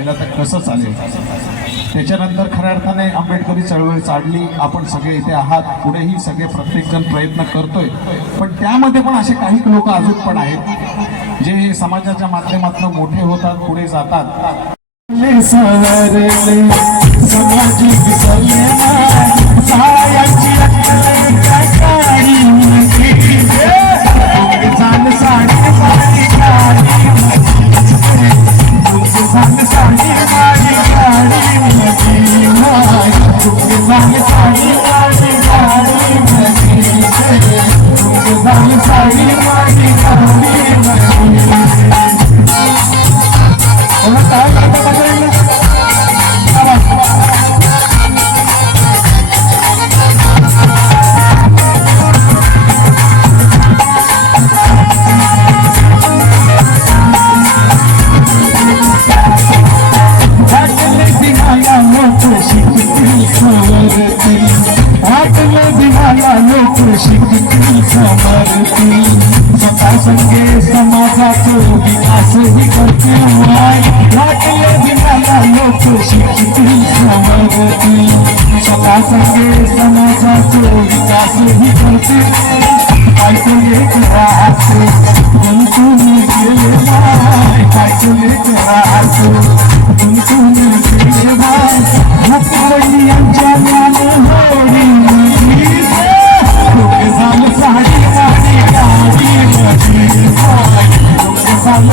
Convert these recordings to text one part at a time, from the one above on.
राहिला तर कसं चालेल? त्याच्यानंतर खऱ्या अर्थाने आंबेडकरी चळवळ चाढली आपण सगळे इथे आहात पुढेही सगळे प्रत्येकजण प्रयत्न करतोय. पण त्यामध्ये पण असे काही लोक अजून पण आहेत जे समाजाच्या माध्यमातून मोठे होतात पुढे जातात. you want me, tell me. संगे समाजाचं विकासही करते. वाय वाटले दिवाला लोक शिक्षित समरतील स्वतः संगे समाजाचं विकासही करते ऐकू एक राहतो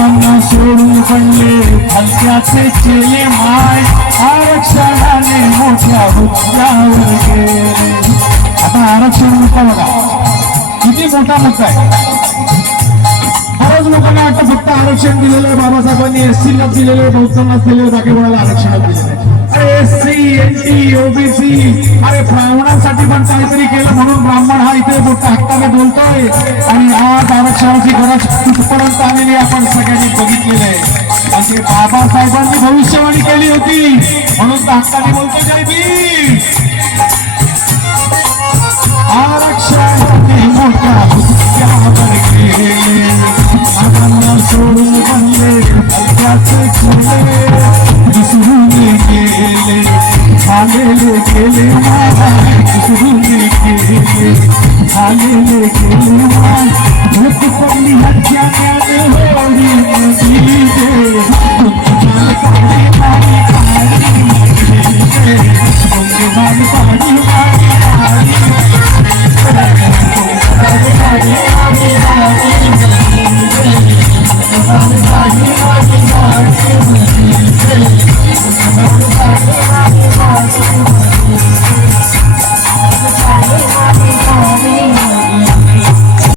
पापांना सोडून पडले. हलक्याचे केले माय. आरक्षणाने मोठ्या हुद्द्यावर गेले. आता आरक्षण मुद्दा बघा. किती मोठा मुद्दा आहे. बऱ्याच लोकांना वाटतं फक्त आरक्षण दिलेलं आहे बाबासाहेबांनी एस ला दिलेलं आहे बौद्धांनाच दिलेलं बाकी कोणाला आरक्षणात दिलेलं आहे. अरे S C N T OBC अरे ब्राह्मणांसाठी पण काहीतरी केलं म्हणून ब्राह्मण हा इथे मोठ्या हक्काने बोलतोय आणि आज आरक्षणाची गरज कुठपर्यंत आलेली आपण सगळ्यांनी बघितलेलं आहे आणि ते बाबासाहेबांनी भविष्यवाणी केली होती म्हणून त्या हक्काने बोलतो जय झालेले गेले माय विसरून